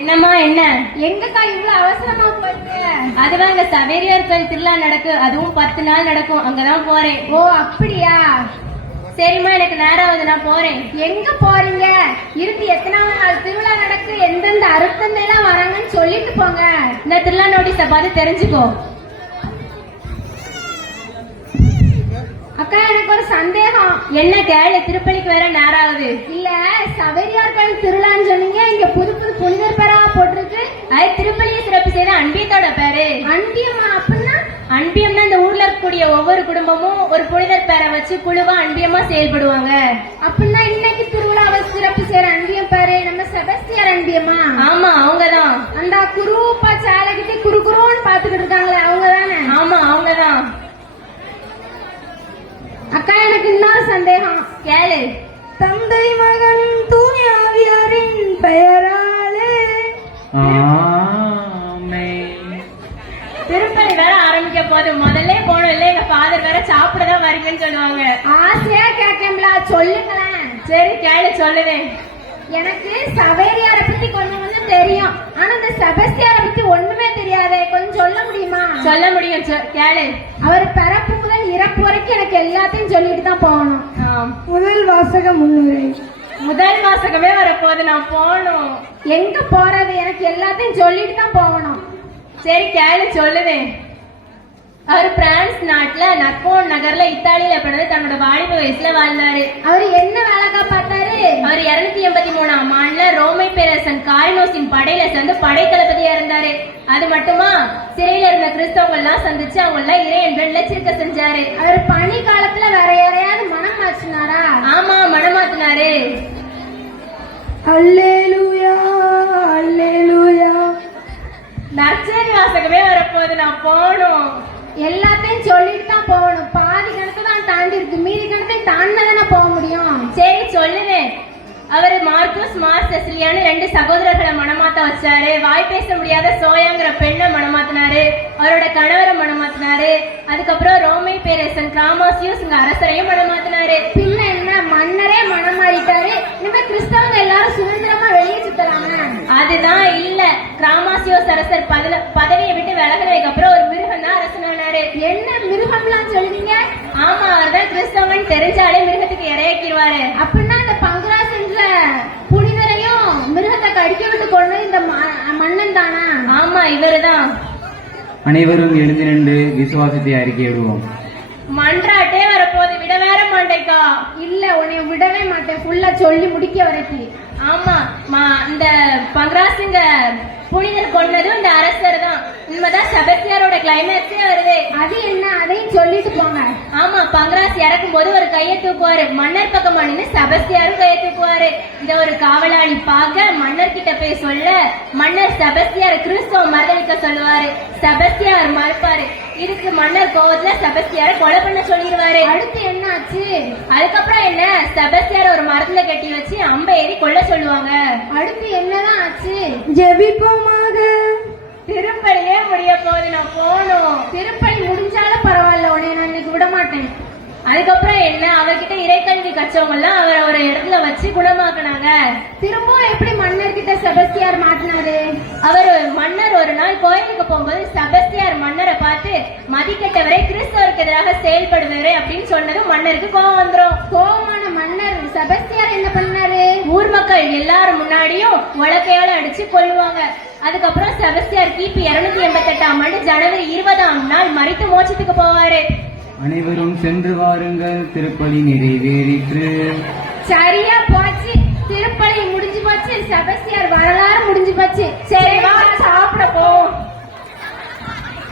என்னம்மா என்ன எங்கக்கா இவ்வளவு அவசரமா போறீங்க? அதுதான் இங்க சவேரியார் கோயில் திருவிழா நடக்கு, அதுவும் 10 நாள் நடக்கும், அங்கதான் போறேன். ஓ அப்படியா? சரிம்மா, எனக்கு நேரம் ஆகுது, நான் போறேன். எங்க போறீங்க? இருந்து எத்தனாவது நாள் திருவிழா நடக்கு, எந்தெந்த அறுத்தந்தை எல்லாம் வராங்கன்னு சொல்லிட்டு போங்க. இந்த திருவிழா நோட்டீஸ பார்த்து தெரிஞ்சுக்கோ. அக்கா எனக்கு ஒரு சந்தேகம். என்ன கேளு, திருப்பலிக்கு வேற நேரம் ஆகுது. இல்ல சவேரியார் கோயில் திருவிழான்னு சொன்னீங்க, இங்க புது புது புனிதர் பேரா போட்டிருக்கு. அது திருப்பலியை சிறப்பு செய்த அன்பியத்தோட பேரு. அன்பியமா? அப்படின்னா அன்பியம்னா இந்த ஊர்ல இருக்கக்கூடிய ஒவ்வொரு குடும்பமும் ஒரு புனிதர் பேரை வச்சு குழுவா அன்பியமா செயல்படுவாங்க. அப்படின்னா இன்னைக்கு திருவிழாவை சிறப்பு செய்யற அன்பியம் பேரு நம்ம செபஸ்தியார் அன்பியமா? ஆமா, அவங்கதான். அந்த குருப்பா சேலைகிட்டே குறுகுருன்னு பாத்துக்கிட்டு இருக்காங்களே, அவங்கதானே? ஆமா, அவங்கதான். அக்கா எனக்கு இன்னொரு சந்தேகம். கேளு. தந்தை மகன் தூய ஆவியாரின் பெயராலே திருப்பலி வேற ஆரம்பிக்க போது, முதல்ல போனோம் இல்ல, எங்க ஃபாதர் வேற சாப்பிடதான் வரீங்கன்னு சொல்லுவாங்க. ஆசையா கேட்கல, சொல்லுங்களேன். சரி கேளு, சொல்லுவேன். எனக்கு சவேரியாரை பத்தி கொஞ்சம் கொஞ்சம் தெரியும், ஆனா இந்த செபஸ்தியாரை பத்தி ஒண்ணுமே தெரியாதே, கொஞ்சம் சொல்ல முடியுமா? சொல்ல முடியும், கேளு. அவர் பிறப்பு முதல் இறப்பு வரைக்கும் எனக்கு எல்லாத்தையும் சொல்லிட்டு தான் போகணும். முதல் வாசகம் முன்னுரை. முதல் வாசகமே வரப்போது, நான் போகணும். எங்க போறது? எனக்கு எல்லாத்தையும் சொல்லிட்டு தான் போகணும். சரி கேளு, சொல்லுவேன். அவர் பிரான்ஸ் நாட்டுல நர்கோன் நகர்ல இத்தாலியில பிறந்து தன்னோட வாலிப வயசுல வாழ்ந்தாரு. அவர் என்ன வேலைக்கா பார்த்தாரு? அவர் 283ஆம் ஆண்டுல ரோமை பேரரசன் காரினோஸின் படையில சேர்ந்து படைத்தளபதியா இருந்தாரு. அது மட்டுமா, சிறையில இருந்த கிறிஸ்தவங்க எல்லாம் சந்திச்சு அவங்க எல்லாம் இறை என்று லட்சிருக்க செஞ்சாரு. அவர் பனி காலத்துல வேற யாரையாவது மனம் மாற்றினாரா? ஆமா, மனமாத்தினாரு. அல்லேலூயா அல்லேலூயா. நற்செய்தி வாசகமே வரப்போகுது, நான் போகணும். எல்லாத்தையும் சொல்லிட்டு தான் போகணும். பாதி கணக்கு தான் தாண்டி இருக்கு, மீதி கணத்தை தாண்டினதானே போக முடியும். சரி சொல்லுவேன். அவர் மார்க்கஸ் மார் செசிலியான்னு 2 சகோதரர்களை மனமாத்த வச்சாரு. வாய் பேச முடியாத சோயாங்கிற பெண்ணை மனமாத்தினாரு. அவரோட கணவரை மனமாத்தினாரு. அதுக்கப்புறம் ரோமை பேரரசன் கிராமாசியோஸ் அரசரையும் மனமாத்தினாரு. பின்ன என்ன, மன்னரே மனம் மாறிட்டாரு. இனிமே கிறிஸ்தவங்க எல்லாரும் சுதந்திரமா வெளியே சுத்தலாமா? அதுதான் இல்ல. கிராமாசியோஸ் அரசர் பதவியை விட்டு விலகினதுக்கு அப்புறம் ஒரு மிருகம் தான் அரசனானாரு. என்ன மிருகம்லாம் சொல்லுவீங்க? ஆமா, அவர்தான் கிறிஸ்தவன் தெரிஞ்சாலே மிருகத்துக்கு இறையாக்கிடுவாரு. அப்படின்னா இந்த பங்குராஸ் என்ற புனிதரையும் மிருகத்தை கடிக்க விட்டு கொண்டு இந்த மன்னன் தானா? ஆமா, இவருதான். அனைவரும் எழுந்து நின்று விசுவாசத்தை அறிக்கையிடுவோம். மன்றாட்டே வரப்போது, விட வேற மாட்டேக்கா. இல்ல, உன்னை விடவே மாட்டேன், ஃபுல்லா சொல்லி முடிக்க வரைக்கும். ஆமா, இந்த பங்கராசுங்க புனிதர் கொண்டதும் இந்த அரசர் தான். உண்மைதான், செபஸ்தியாரோட கிளைமேக்ஸே வருது. அது என்ன, அதையும் சொல்லிட்டு போங்க. ஆமா, பங்கராஸ் இறக்கும் போது ஒரு கையை தூக்குவாரு, மன்னர் பக்கம் நின்று செபஸ்தியாரும் கையை தூக்குவாரு. இந்த ஒரு காவலாளி பார்க்க மன்னர் கிட்ட போய் சொல்ல, மன்னர் செபஸ்தியார் கிறிஸ்தவ மறுதளிக்க சொல்லுவாரு. செபஸ்தியார் மறுப்பாரு. இதுக்கு மன்னர் கோவத்துல செபஸ்தியார கொலை பண்ண சொல்லிடுவாரு. அடுத்து என்ன ஆச்சு? அதுக்கப்புறம் என்ன, செபஸ்தியார் ஒரு மரத்துல கட்டி வச்சு அம்பை ஏறி கொல்ல சொல்லுவாங்க. அடுத்து என்னதான் ஆச்சு? ஜெபிப்போமாக. திருப்பலியே முடிய போது, நான் போகணும். திருப்பலி முடிஞ்சாலும் பரவாயில்ல, உன்னை நான் இன்னைக்கு விட மாட்டேன். அதுக்கப்புறம் என்ன, அவர்கிட்ட இறைக்கல்வி கச்சவங்க எல்லாம் அவரை ஒரு இடத்துல வச்சு குணமாக்குனாங்க. திரும்பவும் எப்படி மன்னர் கிட்ட செபஸ்தியார் மாட்டினாரு? அவர் மன்னர் ஒரு நாள் கோயிலுக்கு போகும்போது செபஸ்தியார் மன்னரை பார்த்து, மதிக்கட்டவரை கிறிஸ்தவருக்கு எதிராக செயல்படுவாரு அப்படின்னு சொன்னதும் மன்னருக்கு கோவம் வந்துடும். கோவமான மன்னர் செபஸ்தியார் என்ன பண்ணாரு? ஊர் மக்கள் எல்லாரும் முன்னாடியும் உலக்கையால அடிச்சு கொல்லுவாங்க. அதுக்கப்புறம் செபஸ்தியார் கிபி 288ஆம் ஆண்டு ஜனவரி 20ஆம் நாள் மரித்து மோட்சத்துக்கு போவாரு. அனைவரும் சென்று வாருங்கள், திருப்பலி நிறைவேறிற்று. சரியா போச்சு, திருப்பலி முடிஞ்சு போச்சு, செபஸ்தியார் வரலாறு முடிஞ்சு போச்சு. சரி வா, சாப்பிட போ.